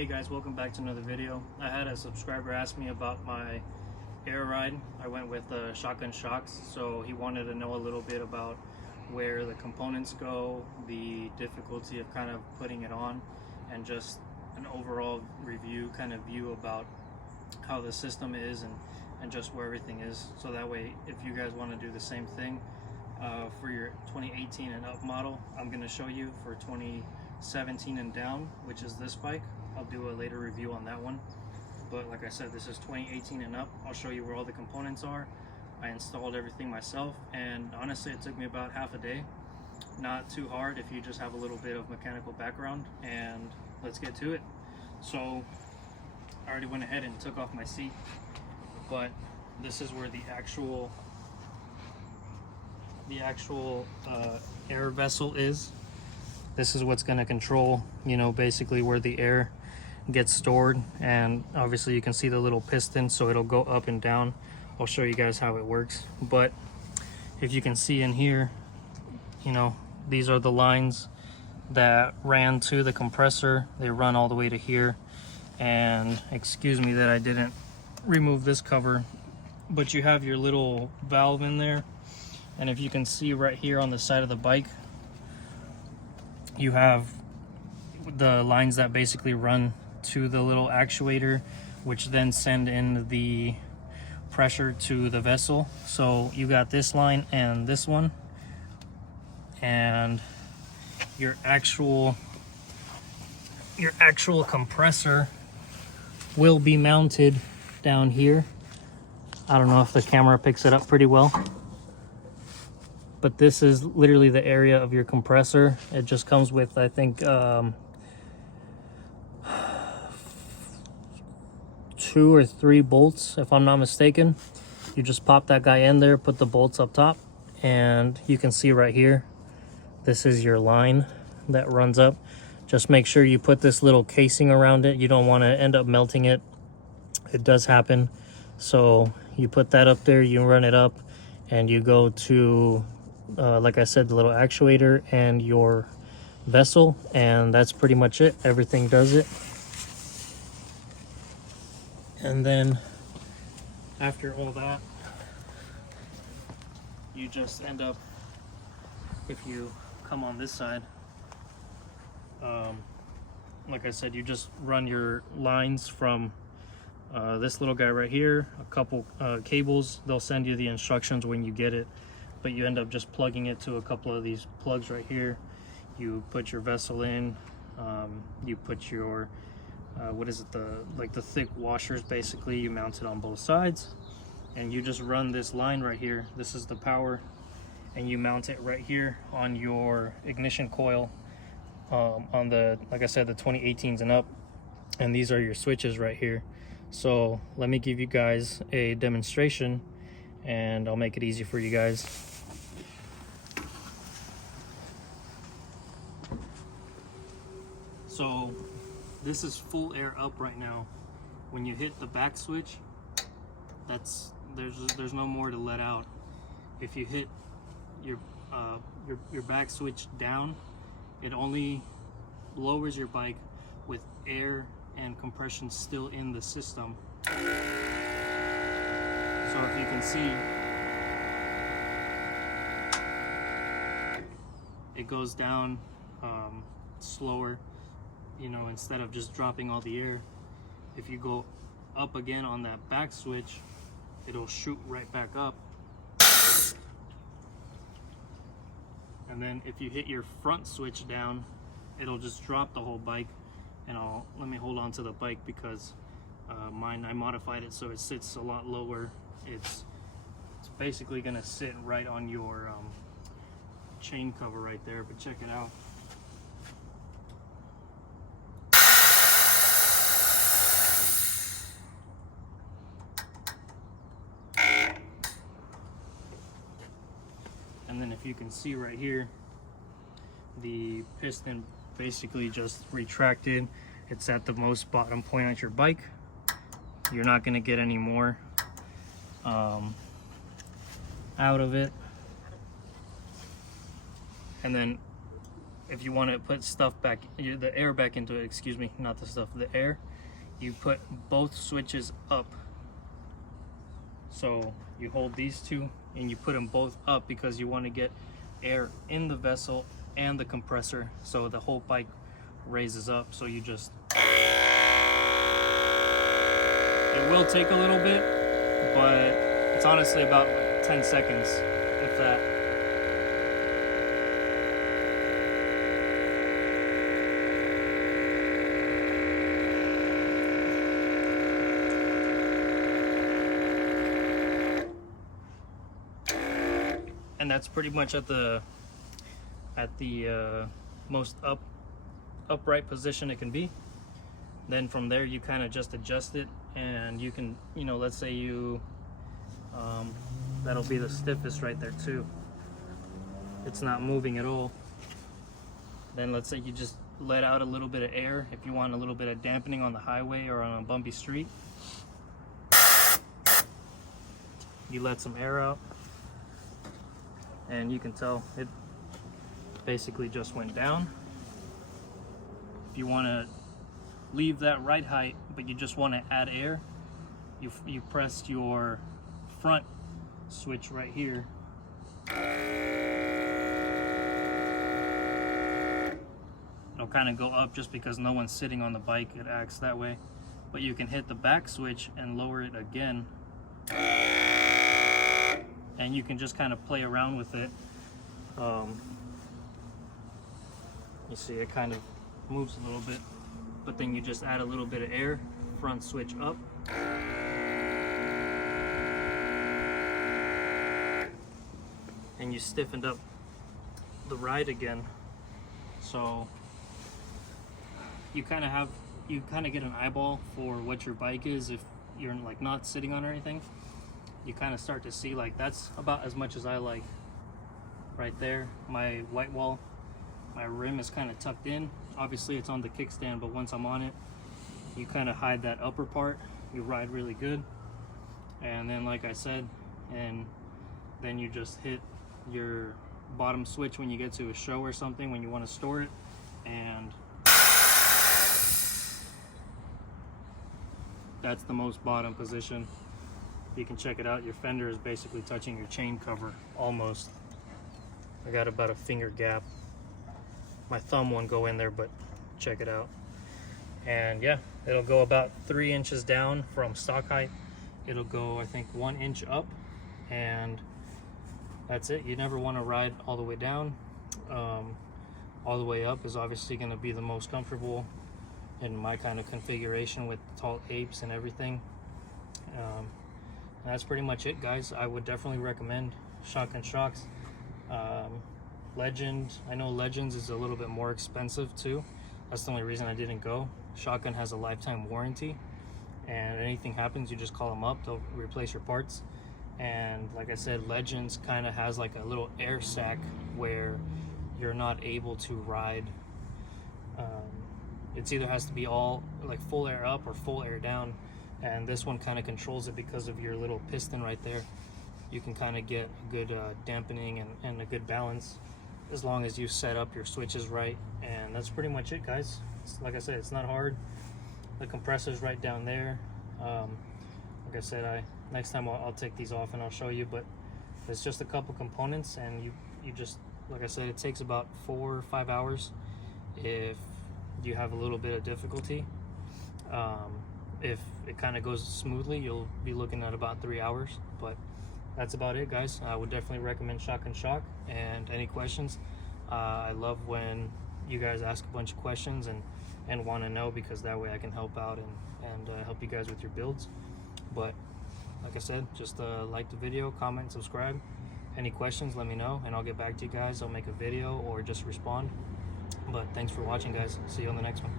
Hey guys, welcome back to another video. I had a subscriber ask me about my AIRRIDE. I went with shotgun shocks, so he wanted to know a little bit about where the components go, the difficulty of kind of putting it on, and just an overall review kind of view about how the system is and just where everything is. So that way, if you guys want to do the same thing for your 2018 and up model, I'm going to show you for 2017 and down, which is this bike. I'll do a later review on that one, but like I said, this is 2018 and up. I'll show you where all the components are. I installed everything myself, and honestly it took me about half a day. Not too hard if you just have a little bit of mechanical background, and let's get to it. So I already went ahead and took off my seat, but this is where the actual air vessel is. This is what's going to control, basically where the air gets stored, and obviously you can see the little piston, so it'll go up and down. I'll show you guys how it works, but if you can see in here, these are the lines that ran to the compressor. They run all the way to here, and excuse me that I didn't remove this cover, but you have your little valve in there, and if you can see right here on the side of the bike, you have the lines that basically run to the little actuator, which then send in the pressure to the vessel. So you got this line and this one, and your actual compressor will be mounted down here. I don't know if the camera picks it up pretty well, but this is literally the area of your compressor. It just comes with, I think, 2 or 3 bolts, if I'm not mistaken. You just pop that guy in there, put the bolts up top, and you can see right here, this is your line that runs up. Just make sure you put this little casing around it. You don't want to end up melting it. It does happen. So you put that up there, you run it up, and you go to like I said, the little actuator and your vessel, and that's pretty much it. Everything does it. And then after all that, you just end up, if you come on this side, like I said, you just run your lines from this little guy right here, a couple cables. They'll send you the instructions when you get it, but you end up just plugging it to a couple of these plugs right here. You put your vessel in, you put your what is it, the thick washers, basically. You mount it on both sides, and you just run this line right here. This is the power, and you mount it right here on your ignition coil, on the, like I said, the 2018s and up, and these are your switches right here. So let me give you guys a demonstration, and I'll make it easy for you guys. So this is full air up right now. When you hit the back switch, there's no more to let out. If you hit your back switch down, it only lowers your bike with air and compression still in the system. So if you can see, it goes down slower, instead of just dropping all the air. If you go up again on that back switch, it'll shoot right back up. And then if you hit your front switch down, it'll just drop the whole bike. And let me hold on to the bike, because mine, I modified it so it sits a lot lower. It's basically gonna sit right on your chain cover right there, but check it out. And then if you can see right here, the piston basically just retracted. It's at the most bottom point on your bike. You're not going to get any more out of it. And then if you want to put stuff back, the air back into it, excuse me, not the stuff, the air, you put both switches up. So you hold these two and you put them both up because you want to get air in the vessel and the compressor, so the whole bike raises up. So you just, it will take a little bit, but it's honestly about like 10 seconds, if that. And that's pretty much at the most upright position it can be. Then from there you kind of just adjust it, and you can, you know, let's say you that'll be the stiffest right there too. It's not moving at all. Then let's say you just let out a little bit of air if you want a little bit of dampening on the highway or on a bumpy street. You let some air out, and you can tell it basically just went down. If you want to leave that right height but you just want to add air, you press your front switch right here, it'll kind of go up just because no one's sitting on the bike, it acts that way. But you can hit the back switch and lower it again, and you can just kind of play around with it. You see it kind of moves a little bit, but then you just add a little bit of air, front switch up, and you stiffened up the ride again. So you kind of get an eyeball for what your bike is. If you're like not sitting on or anything, you kind of start to see like that's about as much as I like. Right there, my white wall, my rim is kind of tucked in. Obviously it's on the kickstand, but once I'm on it, you kind of hide that upper part. You ride really good. And then like I said, and then you just hit your bottom switch when you get to a show or something, when you want to store it, and that's the most bottom position. You can check it out. Your fender is basically touching your chain cover, almost. I got about a finger gap. My thumb won't go in there, but check it out. And yeah, it'll go about 3 inches down from stock height. It'll go, I think, 1 inch up, and that's it. You never want to ride all the way down. All the way up is obviously going to be the most comfortable in my kind of configuration with tall apes and everything. And that's pretty much it, guys. I would definitely recommend Shotgun Shocks. Legend, I know Legends is a little bit more expensive too. That's the only reason I didn't go. Shotgun has a lifetime warranty, and anything happens, you just call them up, they'll replace your parts. And like I said, Legends kind of has like a little air sac where you're not able to ride. It's either has to be all like full air up or full air down, and this one kind of controls it because of your little piston right there. You can kind of get a good dampening and a good balance as long as you set up your switches right. And that's pretty much it, guys. Like I said, it's not hard. The compressor's right down there. Like I said, next time I'll take these off and I'll show you, but it's just a couple components, and you just, like I said, it takes about 4 or 5 hours if you have a little bit of difficulty. If it kind of goes smoothly, you'll be looking at about 3 hours. But that's about it, guys. I would definitely recommend Shotgun Shock. And any questions, I love when you guys ask a bunch of questions and want to know, because that way I can help out and help you guys with your builds. But like I said, just like the video, comment, and subscribe. Any questions, let me know, and I'll get back to you guys. I'll make a video or just respond. But thanks for watching, guys. See you on the next one.